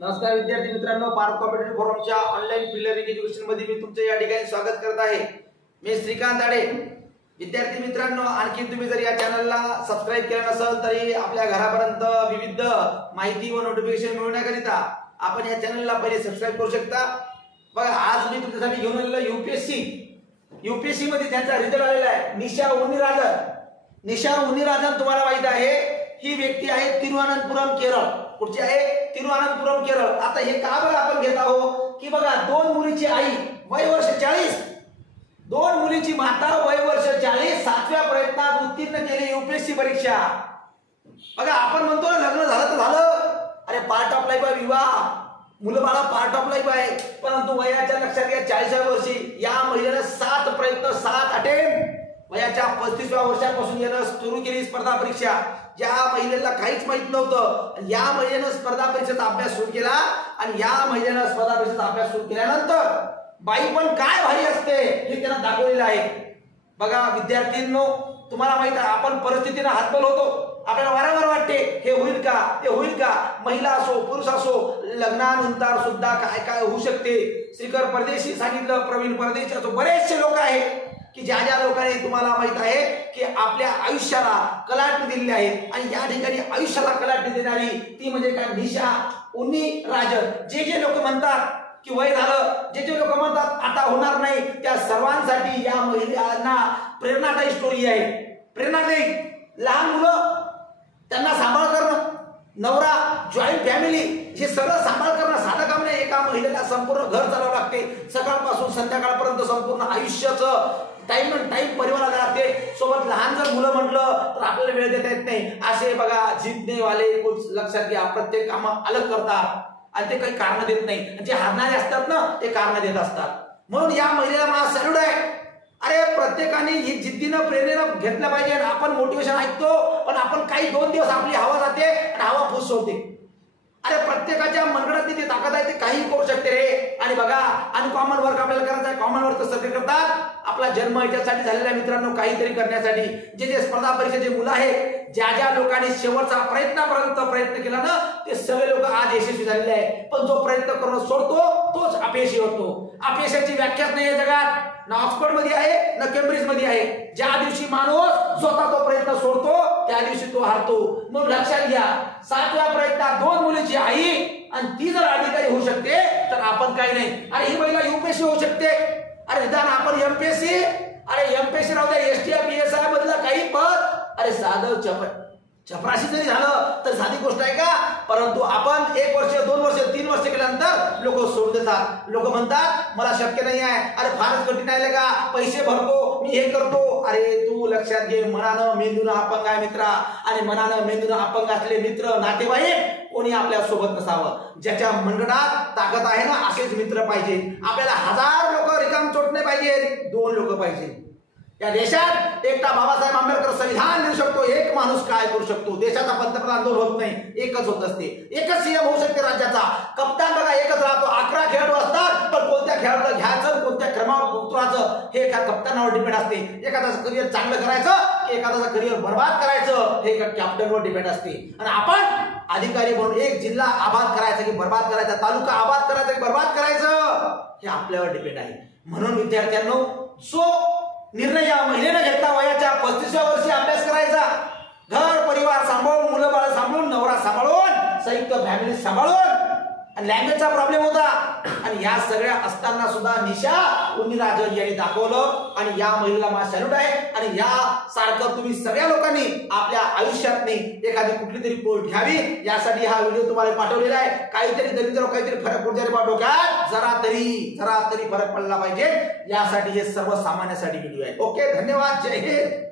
नमस्कार विद्यार्थी मित्रांनो, पार्थ कॉम्पिटिटिव्ह फोरमच्या ऑनलाईन फिल्ड एज्युकेशन मध्ये मी तुमचे या ठिकाणी स्वागत करत आहे। मी श्रीकांत आडे। विद्यार्थी मित्रांनो, आणखी तुम्ही जर या चॅनलला सबस्क्राइब केलं नसेल तरी आपल्या घरापर्यंत विविध माहिती व नोटिफिकेशन मिळवण्याकरिता आपण या चॅनलला पहिले सबस्क्राइब करू शकता। बघा, आज मी तुमच्यासाठी घेऊन आलेलो यूपीएससी मध्ये त्यांचा रिझल्ट आलेला आहे। निशा उन्नीराजन तुम्हाला माहित आहे, ही व्यक्ती आहे तिरुवनंतपुरम केरळ। कुठची आहे? तिरुवनंतपुरम केरळ। आता हे का बरं आपण घेत आहोत की बघा, दोन मुलीची आई, वय वर्ष 40, दोन मुलीची माता, वय वर्ष 40, 7व्या प्रयत्नात उत्तीर्ण केली यूपीएससी परीक्षा। बघा, आपण म्हणतो लग्न झालं तर झालं, अरे पार्ट ऑफ लाईफ आहे विवाह, मुलं बाळा पार्ट ऑफ लाईफ आहे, परंतु वयाच्या लक्षात घ्या 40व्या वर्षी या महिलेने 7 प्रयत्न, 7 अटेम्प्ट वयाच्या 35व्या वर्षापासून यानं सुरू केली स्पर्धा परीक्षा। ज्या महिलेला काहीच माहित नव्हतं, या महिलेनं स्पर्धा परीक्षेचा अभ्यास सुरू केला आणि या महिलेनं स्पर्धा परीक्षेचा अभ्यास सुरू केल्यानंतर बाई पण काय भारी असते हे त्यांना दाखवलेलं आहे। बघा विद्यार्थ्यांनो, तुम्हाला माहित आहे आपण परिस्थितीने हातबल होतो, आपल्याला वारंवार वाटते हे होईल का, ते होईल का। महिला असो पुरुष असो, लग्नानंतर सुद्धा काय काय होऊ शकते। श्रीकर परदेशी सांगितलं, प्रवीण परदेशी असो, बरेचसे लोक आहेत की ज्या लोकांनी तुम्हाला माहित आहे की आपल्या आयुष्याला कलाटणी दिलेली आहे आणि या ठिकाणी आयुष्याला कलाटणी देणारी ती म्हणजे काय, निशा उन्नीराजन। जे लोक म्हणतात की वय झालं, जे लोक म्हणतात आता होणार नाही, त्या सर्वांसाठी या महिलांना प्रेरणादायी स्टोरी आहे। प्रेरणादायी, लहान मुलं त्यांना सांभाळ करणं, नवरा, जॉईंट फॅमिली, हे सगळं सांभाळ करणं साधं काम नाही। एका महिलेला संपूर्ण घर चालवावं लागते, सकाळपासून संध्याकाळपर्यंत संपूर्ण आयुष्याचं टाइम परिवाराला लागते। सोबत लहान जर मुलं म्हटलं तर आपल्याला वेळ देता येत नाही। असे बघा जितने वाले कुछ लक्षात घ्या, प्रत्येक काम अलग करतात आणि ते काही कारण देत नाही, जे हारणारे असतात ना ते कारण देत असतात। म्हणून या महिलेला माझा सॅल्यूट आहे। अरे प्रत्येकाने ही जिद्दीनं प्रेरणेनं घेतलं पाहिजे। आपण मोटिवेशन ऐकतो पण आपण काही 2 दिवस आपली हवा जाते आणि हवा फुस होते। अरे प्रत्येकाच्या मनगडात ती ताकद आहे, ते काही करू शकते रे। आणि बघा, अनकॉमन वर्क आपल्याला करायचं आहे, कॉमन वर्क तर सगळे करतात। आपला जन्म याच्यासाठी झालेला मित्रांनो, काहीतरी करण्यासाठी। जे स्पर्धा परीक्षेचे मुलं आहेत, ज्या लोकांनी शेवटचा प्रयत्न केला ना, ते सगळे लोक आज यशस्वी झालेले आहे। पण जो प्रयत्न करणं सोडतो तोच अपयशी होतो। अपयशाची व्याख्याच नाही जगात, ना ऑक्सफर्ड मध्ये आहे ना केम्ब्रिज मध्ये आहे। ज्या दिवशी माणूस स्वतः तो प्रयत्न सोडतो त्या दिवशी तो हारतो। मग लक्षात घ्या, 7व्या प्रयत्नात 2 मुलीची आई आणि ती जर अधिकारी होऊ शकते तर आपण काय नाही। अरे ही महिला यूपीएससी होऊ शकते, अरे निदान आपण एमपीएससी, अरे एमपीएससी राहू द्या, एसटीएफ पीएसआय मधलं काही पद, अरे साधं चपराशी जरी झालं तर साधी गोष्ट आहे का। परंतु आपण 1 वर्ष 2 वर्ष 3 वर्ष केल्यानंतर लोक सोडून देतात। लोक म्हणतात मला शक्य नाही आहे, अरे फारच कठीण आहे का, पैसे भरतो, मी हे करतो। अरे तू लक्षात घे, मनानं मेंदूनं अपंग आहे मित्रा, आणि मनानं मेंदूनं अपंग असले मित्र नातेवाईक कोणी आपल्या सोबत नसावं। ज्याच्या मनगडात ताकद आहे ना असेच मित्र पाहिजे। आपल्याला 1000 लोक रिकाम चोटणे पाहिजे, 2 लोक पाहिजे। या देशात एकटा बाबासाहेब आंबेडकर संविधान देऊ शकतो, एक माणूस काय करू शकतो। देशाचा पंतप्रधान 2 होत नाही, एकच होत असते। एकच सीएम होऊ शकते राज्याचा। कप्तान बघा एकच राहतो, 11 खेळाडू असतात, पण कोणत्या खेळाडूला घ्यायचं, कोणत्या क्रमावर उतरायचं हे एका कप्तानावर डिपेंड असते। एखाद्याचं करिअर चांगलं करायचं की एखाद्याचं करिअर बर्बाद करायचं हे एका कॅप्टनवर डिपेंड असते। आणि आपण अधिकारी म्हणून एक जिल्हा आबाद करायचा की बर्बाद करायचा, तालुका आबाद करायचा की बर्बाद करायचं हे आपल्यावर डिपेंड आहे। म्हणून विद्यार्थ्यांनो, जो निर्णय या महिलेने घेतला, वयाच्या 35व्या वर्षी अभ्यास करायचा, घर परिवार सांभाळून, मुलं बाळ सांभाळून, नवरा सांभाळून, संयुक्त फॅमिली सांभाळून, आणि लँग्वेजचा प्रॉब्लेम होता, आणि या सगळ्या असताना सुद्धा निशा उन्नीराजन यांनी दाखवलं। आणि या महिलेला माझा सॅल्यूट आहे। आणि या सारखं तुम्ही सगळ्या लोकांनी आपल्या आयुष्यात एखादी कुठली तरी पोस्ट घ्यावी, यासाठी हा व्हिडिओ तुम्हाला पाठवलेला आहे। काहीतरी काहीतरी फरक पडतो रे डोक्यात, जरा तरी फरक पडला पाहिजे, यासाठी हे सर्वसामान्यांसाठी व्हिडिओ आहे। ओके, धन्यवाद, जय हिंद।